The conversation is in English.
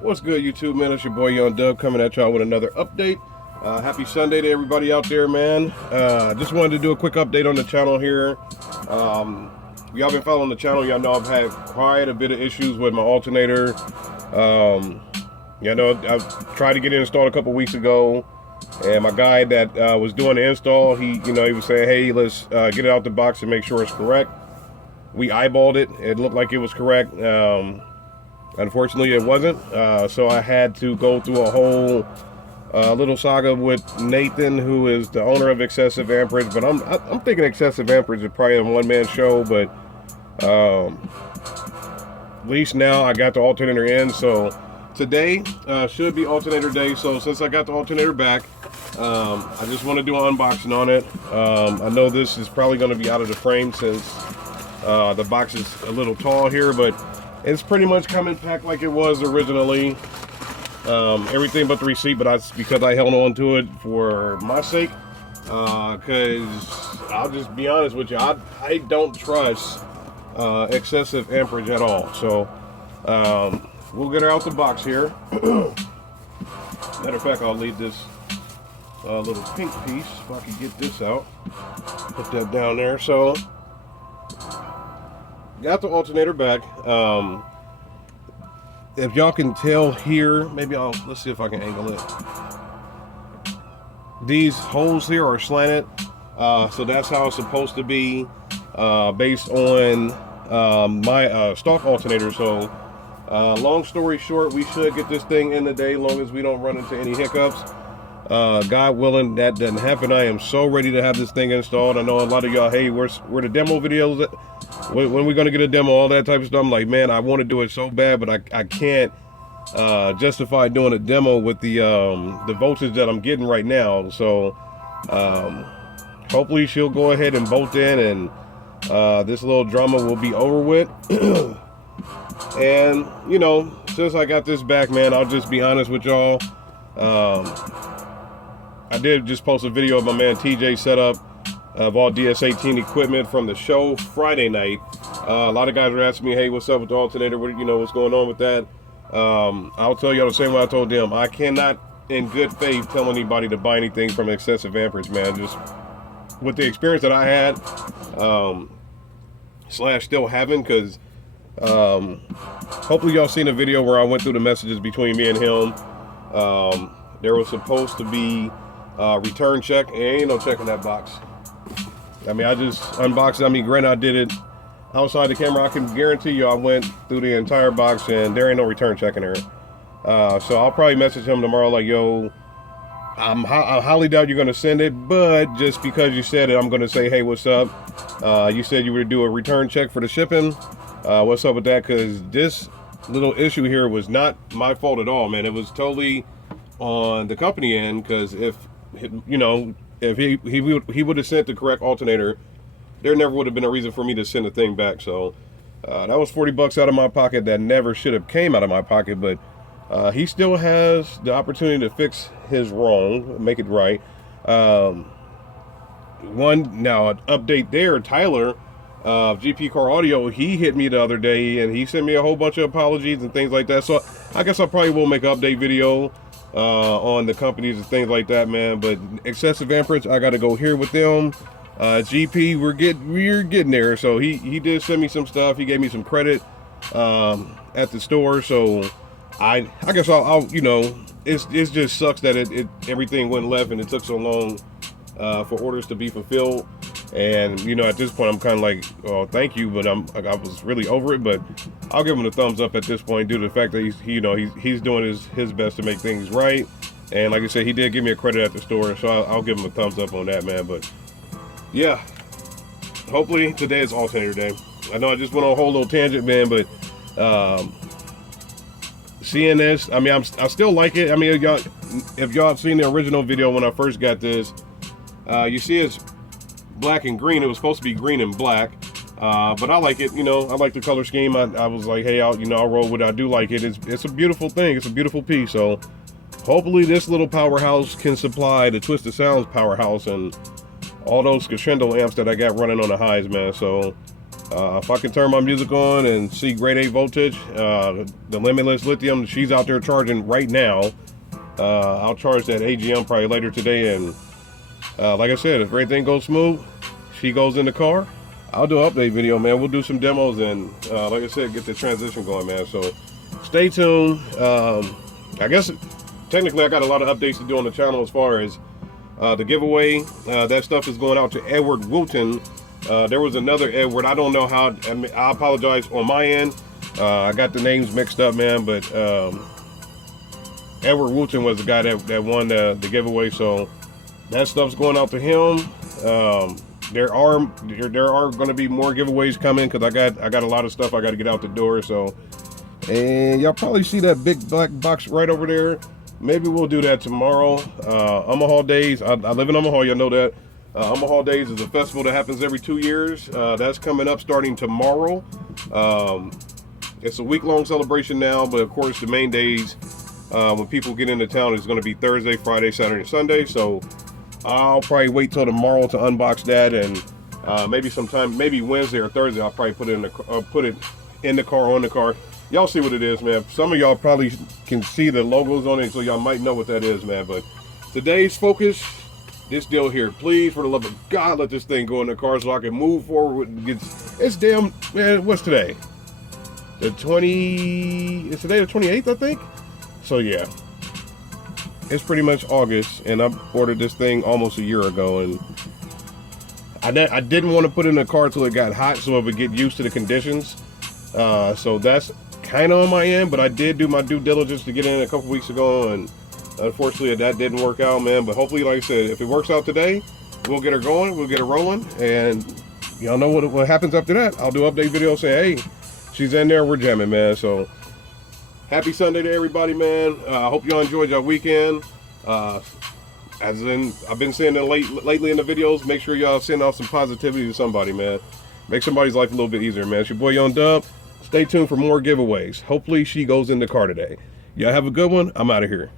What's good, YouTube, man? It's your boy Young Dub coming at y'all with another update. Happy Sunday to everybody out there, man. Just wanted to do a quick update on the channel here. Y'all been following the channel. Y'all know I've had quite a bit of issues with my alternator. Y'all know I've tried to get it installed a couple weeks ago, and my guy that was doing the install, he was saying, hey, let's get it out the box and make sure it's correct. We eyeballed it. It looked like it was correct. Unfortunately, it wasn't, so I had to go through a whole little saga with Nathan, who is the owner of Excessive Amperage. But I'm thinking Excessive Amperage is probably a one-man show, but at least now I got the alternator in. So today should be alternator day. So since I got the alternator back, I just want to do an unboxing on it. I know this is probably going to be out of the frame since the box is a little tall here, but it's pretty much coming packed like it was originally. Everything but the receipt, but because I held on to it for my sake. Because I'll just be honest with you, I don't trust Excessive Amperage at all. So we'll get her out the box here. Matter of fact, I'll leave this little pink piece if I can get this out. Put that down there. So got the alternator back. If y'all can tell here, maybe let's see if I can angle it. These holes here are slanted, so that's how it's supposed to be based on my stock alternator. So long story short, we should get this thing in the day, long as we don't run into any hiccups. God willing, that doesn't happen. I am so ready to have this thing installed. I know a lot of y'all, hey, where's the demo videos at? When we gonna get a demo, all that type of stuff. I'm like, man, I want to do it so bad, but I can't justify doing a demo with the voltage that I'm getting right now. So hopefully she'll go ahead and bolt in, and this little drama will be over with. And since I got this back, man, I'll just be honest with y'all. I did just post a video of my man TJ setup of all DS18 equipment from the show Friday night. A lot of guys were asking me, hey, what's up with the alternator? What's going on with that? I'll tell y'all the same way I told them. I cannot, in good faith, tell anybody to buy anything from Excessive Amperage, man. Just with the experience that I had, / still having, because hopefully y'all seen a video where I went through the messages between me and him. There was supposed to be return check, and ain't no check in that box. I mean, I just unboxed it. I mean, granted, I did it outside the camera. I can guarantee you I went through the entire box and there ain't no return check in there. So I'll probably message him tomorrow like, yo, I highly doubt you're going to send it, but just because you said it, I'm going to say, hey, what's up? You said you would do a return check for the shipping. What's up with that? Because this little issue here was not my fault at all, man. It was totally on the company end, because if he would have sent the correct alternator, there never would have been a reason for me to send the thing back. So that was 40 bucks out of my pocket that never should have came out of my pocket, but he still has the opportunity to fix his wrong, make it right. An update there, Tyler of GP Car Audio, he hit me the other day and he sent me a whole bunch of apologies and things like that. So I guess I probably will make an update video on the companies and things like that, man. But Excessive Amperage, I got to go here with them. GP, we're getting there. So he did send me some stuff. He gave me some credit at the store. So I guess I'll it just sucks that everything went left and it took so long for orders to be fulfilled. And at this point I'm kind of like, oh, thank you, but I was really over it. But I'll give him a thumbs up at this point due to the fact that he's doing his best to make things right. And like I said, he did give me a credit at the store, so I'll give him a thumbs up on that, man. But yeah, hopefully today is alternator day. I know I just went on a whole little tangent, man, but seeing this, I mean, I still like it. I mean, if y'all have seen the original video when I first got this, you see it's black and green. It was supposed to be green and black, but I like it. I like the color scheme. I was like, hey, I'll roll with it. I do like it. It's a beautiful thing. It's a beautiful piece. So hopefully this little powerhouse can supply the Twisted Sounds powerhouse and all those crescendo amps that I got running on the highs, man. So If I can turn my music on and see grade 8 voltage, the limitless lithium, she's out there charging right now. I'll charge that AGM probably later today, and like I said, if everything goes smooth, she goes in the car. I'll do an update video, man. We'll do some demos and like I said, get the transition going, man. So stay tuned. I guess technically I got a lot of updates to do on the channel as far as the giveaway. That stuff is going out to Edward Wooten. There was another Edward. I don't know how. I apologize on my end. I got the names mixed up, man. But Edward Wooten was the guy that won the giveaway. So that stuff's going out to him. There are going to be more giveaways coming because I got a lot of stuff I got to get out the door. So, and y'all probably see that big black box right over there. Maybe we'll do that tomorrow. Omaha Days. I live in Omaha. Y'all know that. Omaha Days is a festival that happens every 2 years. That's coming up starting tomorrow. It's a week-long celebration now, but of course the main days when people get into town is going to be Thursday, Friday, Saturday, and Sunday. So I'll probably wait till tomorrow to unbox that, and maybe sometime, maybe Wednesday or Thursday, I'll probably put it in the car, on the car. Y'all see what it is, man. Some of y'all probably can see the logos on it, so y'all might know what that is, man. But today's focus, this deal here. Please, for the love of God, let this thing go in the car so I can move forward. It's damn, man, what's today? Is today the 28th, I think? So yeah. It's pretty much August, and I ordered this thing almost a year ago, and I didn't want to put it in the car till it got hot so it would get used to the conditions. So that's kind of on my end, but I did do my due diligence to get in a couple weeks ago, and unfortunately that didn't work out, man. But hopefully, like I said, if it works out today, we'll get her going, we'll get her rolling, and y'all know what happens after that. I'll do an update video saying, hey, she's in there, we're jamming, man. So happy Sunday to everybody, man. I hope y'all enjoyed your weekend. As in, I've been saying it lately in the videos, make sure y'all send out some positivity to somebody, man. Make somebody's life a little bit easier, man. It's your boy Young Dub. Stay tuned for more giveaways. Hopefully she goes in the car today. Y'all have a good one. I'm out of here.